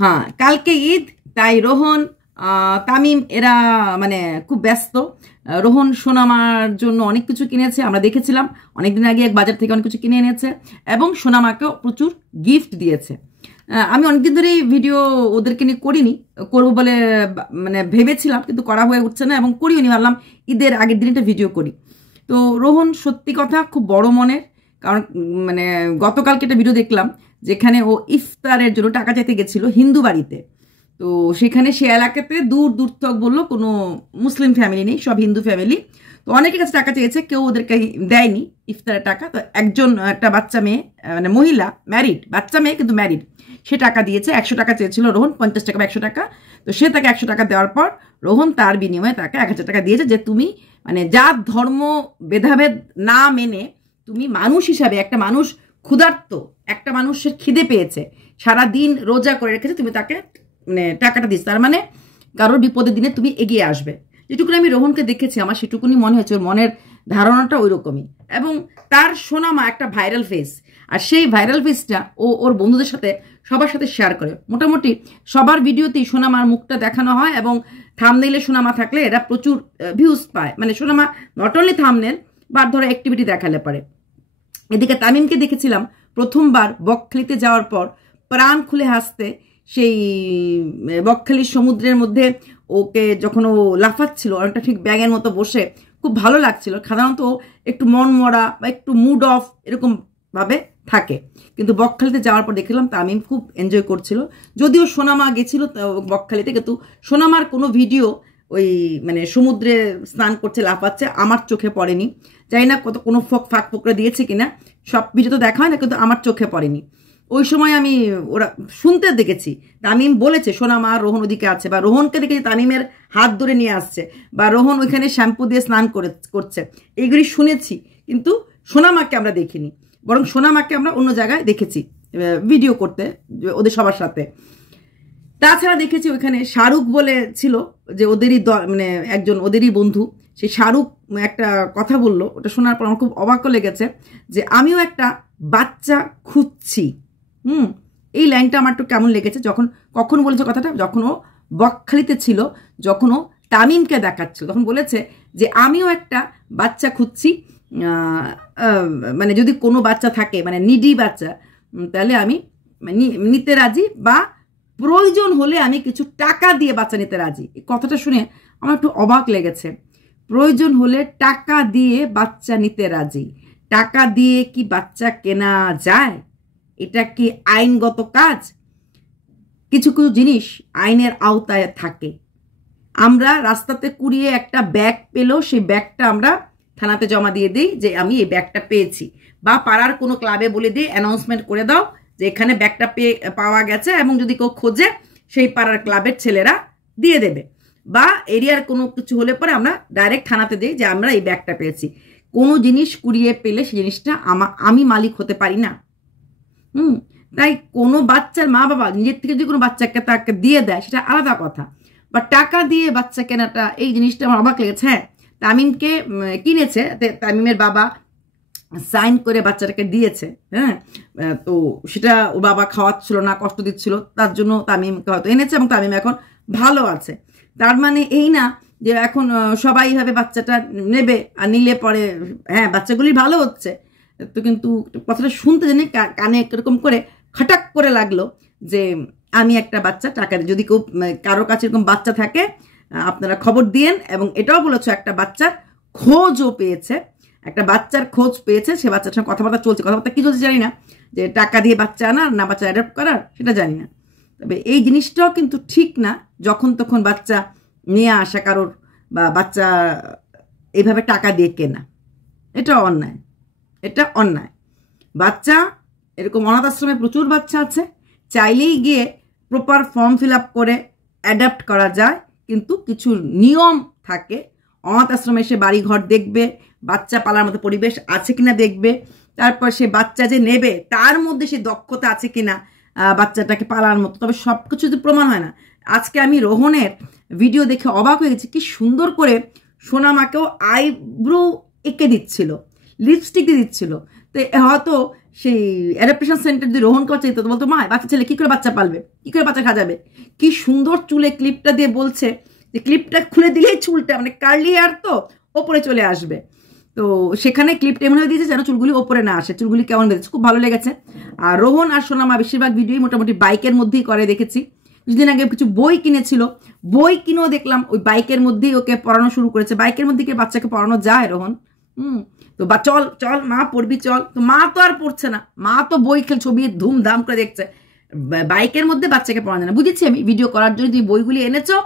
হ্যাঁ, কালকে ঈদ, তাই রোহন তামিম এরা মানে খুব ব্যস্ত। রোহন সোনামার জন্য অনেক কিছু কিনেছে, আমরা দেখেছিলাম অনেকদিন আগে এক বাজার থেকে অনেক কিছু কিনে এনেছে এবং সোনামাকেও প্রচুর গিফট দিয়েছে। আমি অনেকদিন ধরেই ভিডিও ওদেরকে নিয়ে করিনি, করবো বলে মানে ভেবেছিলাম, কিন্তু করা হয়ে উঠছে না এবং করিও নি। ভাবলাম ঈদের আগের দিন একটা ভিডিও করি। তো রোহন সত্যি কথা খুব বড় মনের, কারণ মানে গতকালকে একটা ভিডিও দেখলাম যেখানে ও ইফতারের জন্য টাকা চাইতে গেছিল হিন্দু বাড়িতে। তো সেখানে সে এলাকাতে দূর দূর তক বললো কোনো মুসলিম ফ্যামিলি নেই, সব হিন্দু ফ্যামিলি। তো অনেকের কাছে টাকা চেয়েছে, কেউ ওদেরকে দেয়নি ইফতারের টাকা। তো একজন একটা বাচ্চা মেয়ে, মানে মহিলা ম্যারিড, বাচ্চা মেয়ে কিন্তু ম্যারিড, সে টাকা দিয়েছে। 100 টাকা চেয়েছিল রোহন, 50 টাকা বা 100 টাকা। তো সে তাকে 100 টাকা দেওয়ার পর রোহন তার বিনিময়ে তাকে 1000 টাকা দিয়েছে, যে তুমি মানে জাত ধর্ম ভেদাভেদ না মেনে তুমি মানুষ হিসাবে, একটা মানুষ ক্ষুধার্ত, একটা মানুষের খিদে পেয়েছে, সারাদিন রোজা করে রেখেছে, তুমি তাকে মানে টাকাটা দিস, তার মানে কারোর বিপদের দিনে তুমি এগিয়ে আসবে। যেটুকুনি আমি রোহনকে দেখেছি আমার সেটুকুনি মনে হয়েছে ওর মনের ধারণাটা ওই রকমই। এবং তার সোনামা একটা ভাইরাল ফেস, আর সেই ভাইরাল ফেসটা ও ওর বন্ধুদের সাথে সবার সাথে শেয়ার করে। মোটামুটি সবার ভিডিওতেই সোনামার মুখটা দেখানো হয় এবং থাম্বনেইলে সোনামা থাকলে এরা প্রচুর ভিউজ পায়। মানে সোনামা নট অনলি থাম্বনেল বা ধরো অ্যাক্টিভিটি দেখালে পারে। এদিকে তামিমকে দেখেছিলাম প্রথমবার বকখালিতে যাওয়ার পর প্রাণ খুলে হাসতে, সেই বকখালির সমুদ্রের মধ্যে ওকে যখন ও লাফাচ্ছিল অনেকটা ঠিক ব্যাঙের মতো বসে, খুব ভালো লাগছিল। সাধারণত একটু মন মরা বা একটু মুড অফ এরকম ভাবে থাকে, কিন্তু বকখালিতে যাওয়ার পর দেখলাম তামিম খুব এনজয় করছিল। যদিও সোনামা গেছিল বকখালিতে, কিন্তু সোনামার কোনো ভিডিও ওই মানে সমুদ্রে স্নান করছে লাফাচ্ছে আমার চোখে পড়েনি। জানি না কত কোনো ফাঁক ফোকরা দিয়েছে কিনা, সব ভিডিও তো দেখা হয় না, কিন্তু আমার চোখে পড়েনি। ওই সময় আমি ওরা শুনতে দেখেছি তামিম বলেছে সোনামা রোহন ওদিকে আছে, বা রোহনকে দেখেছি তামিমের হাত ধরে নিয়ে আসছে, বা রোহন ওইখানে শ্যাম্পু দিয়ে স্নান করছে, এইগুলি শুনেছি। কিন্তু সোনামাকে আমরা দেখিনি, বরং সোনামাকে আমরা অন্য জায়গায় দেখেছি ভিডিও করতে ওদের সবার সাথে। তাছাড়া দেখেছি ওইখানে শাহরুখ বলে ছিল, যে ওদেরই মানে একজন ওদেরই বন্ধু, সেই শাহরুখ একটা কথা বললো, ওটা শোনার পর আমার খুব অবাক লেগেছে, যে আমিও একটা বাচ্চা খুঁজছি। এই লাইনটা আমার একটু কেমন লেগেছে। কখন বলেছে কথাটা, যখন ও বকখালিতে ছিল, যখন ও তামিমকে দেখাচ্ছিল, তখন বলেছে যে আমিও একটা বাচ্চা খুঁজছি, মানে যদি কোনো বাচ্চা থাকে মানে নিডি বাচ্চা, তাহলে আমি নিতে রাজি, বা প্রয়োজন হলে আমি কিছু টাকা দিয়ে বাচ্চা নিতে রাজি। এই কথাটা শুনে আমার একটু অবাক লেগেছে। প্রয়োজন হলে টাকা দিয়ে বাচ্চা নিতে রাজি। টাকা দিয়ে কি বাচ্চা কেনা যায়? এটা কি আইনগত কাজ? কিছু কিছু জিনিস আইনের আওতায় থাকে। আমরা রাস্তাতে কুড়িয়ে একটা ব্যাগ পেলেও সেই ব্যাগটা আমরা থানাতে জমা দিয়ে দিই যে আমি এই ব্যাগটা পেয়েছি, বা পাড়ার কোনো ক্লাবে বলে দিয়ে অ্যানাউন্সমেন্ট করে দাও যে এখানে ব্যাগটা পাওয়া গেছে, এবং যদি কেউ খোঁজে সেই পাড়ার ক্লাবের ছেলেরা দিয়ে দেবে। বা এরিয়ার কোনো কিছু হলে পরে আমরা ডাইরেক্ট থানাতে দিই যে আমরা এই ব্যাগটা পেয়েছি। কোনো জিনিস কুড়িয়ে পেলে সেই জিনিসটা আমি মালিক হতে পারি না। তাই কোনো বাচ্চার মা বাবা নিজের থেকে যদি কোনো বাচ্চাকে তাকে দিয়ে দেয় সেটা আলাদা কথা, বা টাকা দিয়ে বাচ্চা কেনাটা, এই জিনিসটা আমার অবাক লেগেছে। হ্যাঁ, তামিমকে কিনেছে, তামিমের বাবা সাইন করে বাচ্চাটাকে দিয়েছে। হ্যাঁ, তো সেটা ও বাবা খাওয়াচ্ছিল না, কষ্ট দিচ্ছিল, তার জন্য তামিমকে হয়তো এনেছে এবং তামিম এখন ভালো আছে। তার মানে এই না যে এখন সবাই এইভাবে বাচ্চাটা নেবে, আর নিলে পরে হ্যাঁ বাচ্চাগুলি ভালো হচ্ছে। তো কিন্তু কথাটা শুনতে জানি কানে এরকম করে খটাক করে লাগলো, যে আমি একটা বাচ্চা টাকা, যদি কেউ কারোর কাছে এরকম বাচ্চা থাকে আপনারা খবর দিয়েন। এবং এটাও বলেছো একটা বাচ্চার খোঁজও পেয়েছে, একটা বাচ্চার খোঁজ পেয়েছে, সে বাচ্চার সঙ্গে কথাবার্তা চলছে। কথাবার্তা কি চলছে জানি না, যে টাকা দিয়ে বাচ্চা আনার না বাচ্চা অ্যাডপ্ট করার সেটা জানি না। তবে এই জিনিসটাও কিন্তু ঠিক না, যখন তখন বাচ্চা নিয়ে আসা কারোর, বা বাচ্চা এইভাবে টাকা দিয়ে কেনা, এটা অন্যায়, এটা অন্যায়। বাচ্চা এরকম অনাথ আশ্রমে প্রচুর বাচ্চা আছে, চাইলেই গিয়ে প্রপার ফর্ম ফিল আপ করে অ্যাডাপ্ট করা যায়, কিন্তু কিছু নিয়ম থাকে। অনাথ আশ্রমে এসে বাড়ি ঘর দেখবে, বাচ্চা পালার মতো পরিবেশ আছে কিনা দেখবে, তারপর সে বাচ্চা যে নেবে তার মধ্যে সে দক্ষতা আছে কিনা বাচ্চাটাকে পালার মতো। তবে সব কিছু যদি প্রমাণ হয় না। আজকে আমি রোহনের ভিডিও দেখে অবাক হয়ে গেছি, কি সুন্দর করে সোনামাকেও আইব্রো এঁকে দিচ্ছিল, লিপস্টিক দিয়ে দিচ্ছিল। তো হয়তো সেই অ্যাডাপ্টেশন সেন্টার যদি রোহনকে বাচ্চা দিত, বলতো মা বাচ্চা ছেলে কি করে বাচ্চা পালবে, কি করে বাচ্চা খাওয়াবে। কি সুন্দর চুলে ক্লিপটা দিয়ে বলছে যে ক্লিপটা খুলে দিলেই চুলটা মানে কার্লি হেয়ার তো ওপরে চলে আসবে। তো সেখানে ক্লিপটা এমন হয়ে দিয়েছে যেন চুলগুলি ওপরে না আসে, চুলগুলি কেমন বেঁধেছে, খুব ভালো লেগেছে। আর রোহন আর সোনামা বেশিরভাগ ভিডিওই মোটামুটি বাইকের মধ্যেই করে দেখেছি। কিছুদিন আগে কিছু বই কিনেছিল, বই কিনেও দেখলাম ওই বাইকের মধ্যেই ওকে পড়ানো শুরু করেছে। বাইকের মধ্যে কি বাচ্চাকে পড়ানো যায় রোহন? তো বা চল চল মা পড়বি চল, তো মা তো আর পড়ছে না, মা তো বই খেল ছবি ধুমধাম করে দেখছে। বাইকের মধ্যে বাচ্চাকে পড়ানো যায় না। বুঝেছি আমি, ভিডিও করার জন্য তুমি বইগুলি এনেছো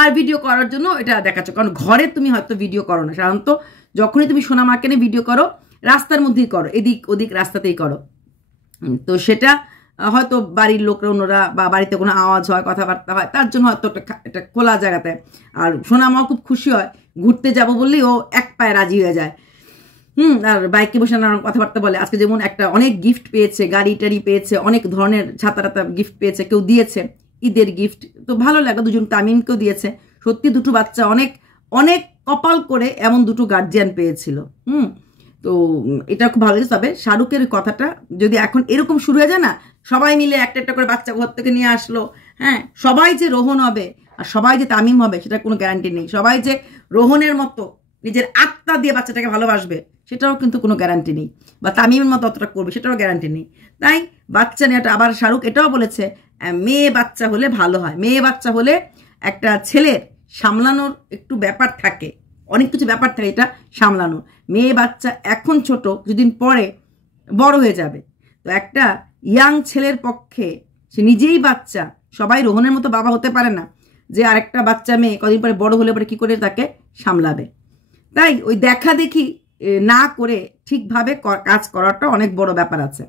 আর ভিডিও করার জন্য এটা দেখাচ্ছ, কারণ ঘরে তুমি হয়তো ভিডিও করো না। সাধারণত যখনই তুমি সোনামাকে নিয়ে ভিডিও করো রাস্তার মধ্যেই করো, এদিক ওদিক রাস্তাতেই করো। তো সেটা হয়তো বাড়ির লোকরা অন্যরা বা বাড়িতে কোনো আওয়াজ হয়, কথাবার্তা হয়, তার জন্য হয়তো একটা খোলা জায়গাতে। আর সোনামাও খুব খুশি হয়, ঘুরতে যাবো বললেই ও এক পায়ে রাজি হয়ে যায়। আর বাইকে বসে নানা কথাবার্তা বলে। আজকে যেমন একটা অনেক গিফট পেয়েছে, গাড়ি টাড়ি পেয়েছে, অনেক ধরনের ছাতা টাতা গিফট পেয়েছে, কেউ দিয়েছে ঈদের গিফট, তো ভালো লাগে। দুজন তামিমকেও দিয়েছে। সত্যি দুটো বাচ্চা অনেক অনেক কপাল করে এমন দুটো গার্জিয়ান পেয়েছিল। তো এটা খুব ভালো লাগছে। তবে শাহরুখের কথাটা যদি এখন এরকম শুরু হয়ে যায় না, সবাই মিলে একটা একটা করে বাচ্চা ঘর থেকে নিয়ে আসলো, হ্যাঁ, সবাই যে রোহন হবে আর সবাই যে তামিম হবে সেটা কোনো গ্যারান্টি নেই। সবাই যে রোহনের মতো নিজের আত্মা দিয়ে বাচ্চাটাকে ভালোবাসবে সেটাও কিন্তু কোনো গ্যারান্টি নেই, বা তামিমের মতো অতটা করবে সেটাও গ্যারান্টি নেই। তাই বাচ্চা নিয়ে আবার শাহরুখ এটাও বলেছে মেয়ে বাচ্চা হলে ভালো হয়, মেয়ে বাচ্চা হলে একটা ছেলের সামলানোর একটু ব্যাপার থাকে, অনেক কিছু ব্যাপার থাকে এটা সামলানোর। মেয়ে বাচ্চা এখন ছোট, কিছুদিন পরে বড় হয়ে যাবে। তো একটা ইয়াং ছেলের পক্ষে, সে নিজেই বাচ্চা, সবাই রোহনের মতো বাবা হতে পারে না যে আরেকটা বাচ্চা মেয়ে কদিন পরে বড় হলে পরে কি করে তাকে সামলাবে। তাই ওই দেখা দেখি না করে ঠিকভাবে কাজ করাটা অনেক বড় ব্যাপার আছে।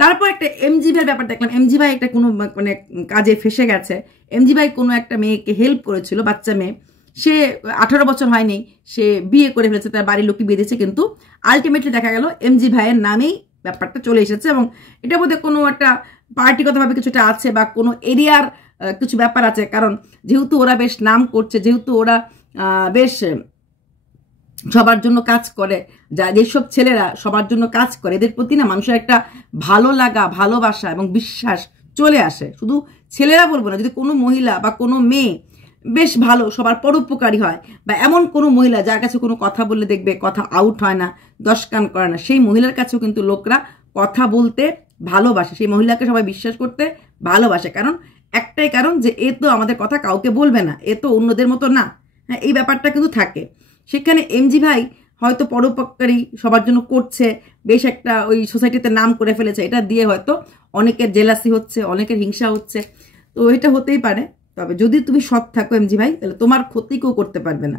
তারপর একটা এমজি ভাইয়ের ব্যাপার দেখলাম। এমজি ভাই একটা কোনো মানে কাজে ফেসে গেছে। এমজি ভাই কোনো একটা মেয়েকে হেল্প করেছিল, বাচ্চা মেয়ে, সে 18 বছর হয়নি, সে বিয়ে করে ফেলেছে, তার বাড়ির লোককে বিয়ে দিয়েছে, কিন্তু আলটিমেটলি দেখা গেল এমজি ভাইয়ের নামেই ব্যাপারটা চলে এসেছে। এবং এটা বোধহয় কোনো একটা পার্টিগতভাবে কিছুটা আছে বা কোনো এরিয়ার কিছু ব্যাপার আছে। কারণ যেহেতু ওরা বেশ নাম করছে, যেহেতু ওরা বেশ সবার জন্য কাজ করে, যেসব ছেলেরা সবার জন্য কাজ করে এদের প্রতি না মানুষের একটা ভালো লাগা, ভালোবাসা এবং বিশ্বাস চলে আসে। শুধু ছেলেরা বলবো না, যদি কোনো মহিলা বা কোনো মেয়ে বেশ ভালো, সবার পরোপকারী হয়, বা এমন কোনো মহিলা যার কাছে কোনো কথা বললে দেখবে কথা আউট হয় না, 10 কান করে না, সেই মহিলার কাছেও কিন্তু লোকরা কথা বলতে ভালোবাসে, সেই মহিলাকে সবাই বিশ্বাস করতে ভালোবাসে। কারণ একটাই কারণ যে এ তো আমাদের কথা কাউকে বলবে না, এ তো অন্যদের মতো না, হ্যাঁ, এই ব্যাপারটা কিন্তু থাকে। সেখানে এমজি ভাই হয়তো পরোপকারী সবার জন্য করছে, বেশ একটা ওই সোসাইটিতে নাম করে ফেলেছে, এটা দিয়ে হয়তো অনেকের জেলাসি হচ্ছে, অনেকের হিংসা হচ্ছে। তো এটা হতেই পারে। তবে যদি তুমি সৎ থাকো এমজি ভাই, তাহলে তোমার ক্ষতি কেউ করতে পারবে না।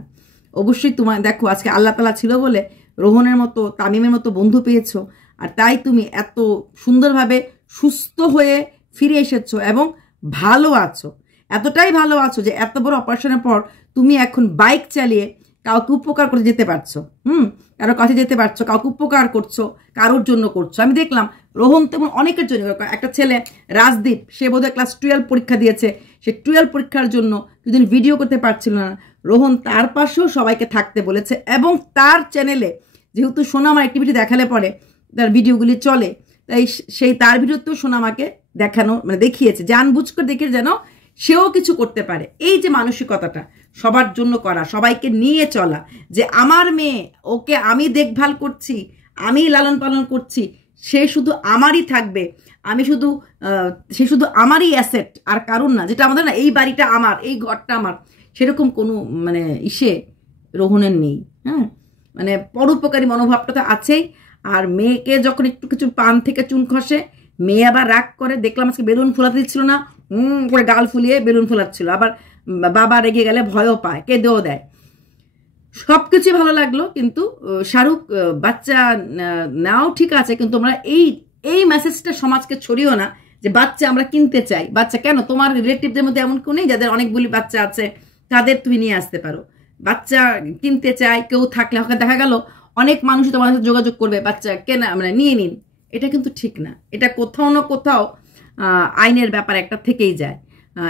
অবশ্যই তোমার দেখো আজকে আল্লাহ তাআলা ছিল বলে রোহনের মতো তামিমের মতো বন্ধু পেয়েছো, আর তাই তুমি এত সুন্দরভাবে সুস্থ হয়ে ফিরে এসেছো এবং ভালো আছো। এতটাই ভালো আছো যে এত বড় অপারেশনের পর তুমি এখন বাইক চালিয়ে কাউকে উপকার করে যেতে পারছো, কারো কাছে যেতে পারছো, কাউকে উপকার করছো, কারোর জন্য করছো। আমি দেখলাম রোহন তেমন অনেকের জন্য। একটা ছেলে রাজদীপ, সে বোধহয় ক্লাস 12 পরীক্ষা দিয়েছে, সে 12 পরীক্ষার জন্য কিছুদিন ভিডিও করতে পারছিল না, রোহন তার পাশেও সবাইকে থাকতে বলেছে। এবং তার চ্যানেলে যেহেতু সোনামার অ্যাক্টিভিটি দেখালে পরে তার ভিডিওগুলি চলে, তাই সেই তার ভিডিওতেও সোনামাকে দেখানো মানে দেখিয়েছে, জানবুঝ করে দেখে যেন সেও কিছু করতে পারে। এই যে মানসিকতাটা সবার জন্য করা, সবাইকে নিয়ে চলা, যে আমার মেয়ে, ওকে আমি দেখভাল করছি, আমি লালন পালন করছি, সে শুধু আমারই থাকবে, সে শুধু আমারই অ্যাসেট আর কারণ না। যেটা আমাদের না, এই বাড়িটা আমার, এই ঘরটা আমার, সেরকম কোনো মানে রোহনের নেই। হ্যাঁ, মানে পরোপকারী মনোভাবটা তো আছেই। আর মেয়েকে যখন একটু কিছু পান থেকে চুন খসে, মেয়ে আবার রাগ করে। দেখলাম আজকে বেলুন ফোলাতে দিচ্ছিল না, করে গাল ফুলিয়ে বেলুন ফোলাচ্ছিল। আবার বাবা রেগে গেলে ভয়ও পায়, কেঁদেও দেয়। সবকিছু ভালো লাগলো। কিন্তু শাহরুখ বাচ্চা নাও ঠিক আছে, কিন্তু তোমরা এই মেসেজটা সমাজকে ছড়িও না যে বাচ্চা আমরা কিনতে চাই। বাচ্চা কেন? তোমার রিলেটিভদের মধ্যে এমন কেউ নেই যাদের অনেকগুলি বাচ্চা আছে, তাদের তুমি নিয়ে আসতে পারো। বাচ্চা কিনতে চাই কেউ থাকলে হয়তো দেখা গেল অনেক মানুষ তোমার সাথে যোগাযোগ করবে, বাচ্চা কেনা মানে নিয়ে নিন। এটা কিন্তু ঠিক না। এটা কোথাও না কোথাও আইনের ব্যাপার একটা থেকেই যায়।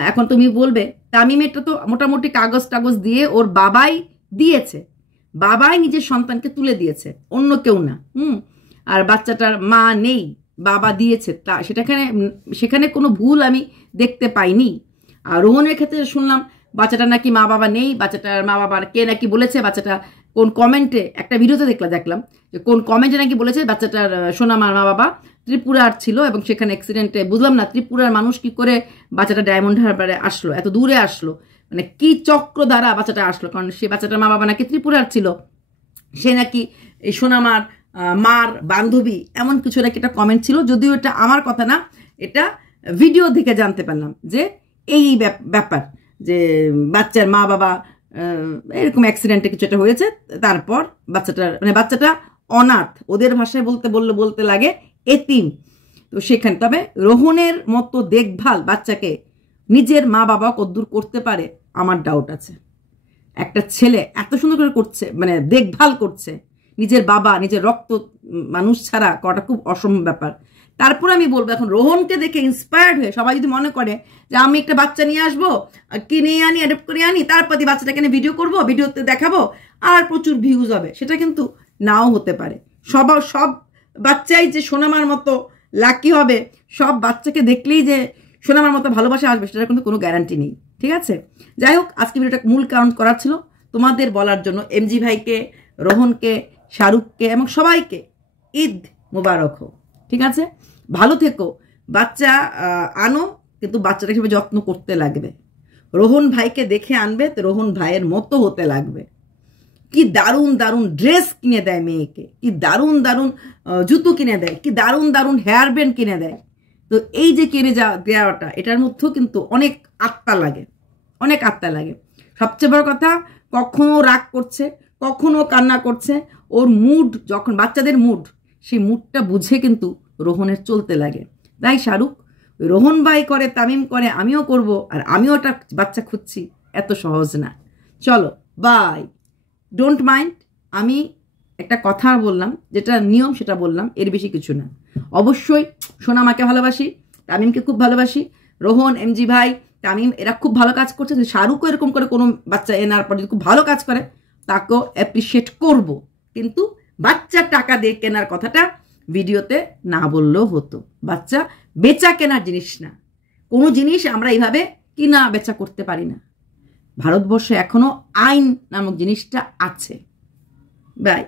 এখন তুমি বলবে তামিমেরটা তো মোটামুটি কাগজ টাগজ দিয়ে ওর বাবাই দিয়েছে, বাবাই নিজের সন্তানকে তুলে দিয়েছে, অন্য কেউ না। আর বাচ্চাটার মা নেই, বাবা দিয়েছে, তা সেখানে কোনো ভুল আমি দেখতে পাইনি। আর রোহনের ক্ষেত্রে শুনলাম বাচ্চাটা নাকি মা বাবা নেই, বাচ্চাটার মা বাবা কে নাকি বলেছে, বাচ্চাটা কোন কমেন্টে, একটা ভিডিওতে দেখলাম যে কোন কমেন্টে নাকি বলেছে বাচ্চাটার সোনামার মা বাবা ত্রিপুরার ছিল, এবং সেখানে অ্যাক্সিডেন্টে বুঝলাম না ত্রিপুরার মানুষ কি করে বাচ্চাটা ডায়মন্ড হারবারে আসলো, এত দূরে আসলো, মানে কি চক্র দ্বারা বাচ্চাটা আসলো, কারণ সে বাচ্চাটার মা বাবা নাকি ত্রিপুরার ছিল, সে নাকি এই সোনামার মার বান্ধবী, এমন কিছু নাকি একটা কমেন্ট ছিল। যদিও এটা আমার কথা না, এটা ভিডিও দেখে জানতে পারলাম যে এই ব্যাপার, যে বাচ্চার মা বাবা এরকম অ্যাক্সিডেন্টে কিছু একটা হয়েছে, তারপর বাচ্চাটা অনাথ, ওদের ভাষায় বলতে লাগে এতিম। তো সেখানে তবে রোহনের মতো দেখভাল বাচ্চাকে নিজের মা বাবা কদ্দূর করতে পারে আমার ডাউট আছে। একটা ছেলে এত সুন্দর করে করছে, মানে দেখভাল করছে, নিজের বাবা নিজের রক্ত মানুষ ছাড়া করাটা খুব অসম্ভব ব্যাপার। তারপর আমি বলবো, এখন রোহনকে দেখে ইন্সপায়ার্ড হয়ে সবাই যদি মনে করে যে আমি একটা বাচ্চা নিয়ে আসবো, কিনে আনি, অ্যাডপ্ট করে আনি, তারপর বাচ্চাটাকে নিয়ে ভিডিও করবো, ভিডিওতে দেখাবো আর প্রচুর ভিউজ হবে, সেটা কিন্তু নাও হতে পারে। সব বাচ্চাই যে সোনামার মতো লাকি হবে, সব বাচ্চাকে দেখলেই যে সোনামার মতো ভালোবাসা আসবে, সেটার কিন্তু কোনো গ্যারান্টি নেই। ঠিক আছে, যাই হোক, আজকে ভিডিওটা মূল কারণ করার ছিল তোমাদের বলার জন্য, এমজি ভাইকে, রোহনকে, শাহরুখকে এবং সবাইকে ঈদ মোবারক হোক। ঠিক আছে, ভালো থেকো। বাচ্চা আনো, কিন্তু বাচ্চাটা হিসেবে যত্ন করতে লাগবে। রোহন ভাইকে দেখে আনবে তো রোহন ভাইয়ের মতো হতে লাগবে। কি দারুণ দারুণ ড্রেস কিনে দেয় মেয়েকে, কি দারুণ দারুণ জুতো কিনে দেয়, কি দারুণ দারুণ হেয়ার ব্যান্ড কিনে দেয়। তো এই যে কিনে দেওয়াটা, এটার মধ্যেও কিন্তু অনেক আত্মা লাগে, অনেক আত্মা লাগে। সবচেয়ে বড় কথা, কখনো রাগ করছে, কখনো কান্না করছে, ওর মুড যখন বাচ্চাদের মুড, সেই মুডটা বুঝে কিন্তু রোহনের চলতে লাগে। তাই শাহরুখ, রোহন ভাই করে, তামিম করে, আমিও করব, আর আমিও একটা বাচ্চা খুঁজছি, এত সহজ না। চলো বাই, ডোন্ট মাইন্ড। আমি একটা কথা বললাম, যেটা নিয়ম সেটা বললাম, এর বেশি কিছু না। অবশ্যই সোনামাকে ভালোবাসি, তামিমকে খুব ভালোবাসি, রোহন, এমজি ভাই, তামিম এরা খুব ভালো কাজ করছে। শাহরুখও এরকম করে কোনো বাচ্চা এনার পর যদি খুব ভালো কাজ করে, তাকেও অ্যাপ্রিসিয়েট করব, কিন্তু বাচ্চার টাকা দিয়ে কেনার কথাটা ভিডিওতে না বললেও হতো। বাচ্চা বেচা কেনার জিনিস না, কোনো জিনিস আমরা এইভাবে কিনা বেচা করতে পারি না। ভারতবর্ষে এখনো আইন নামক জিনিসটা আছে। বাই।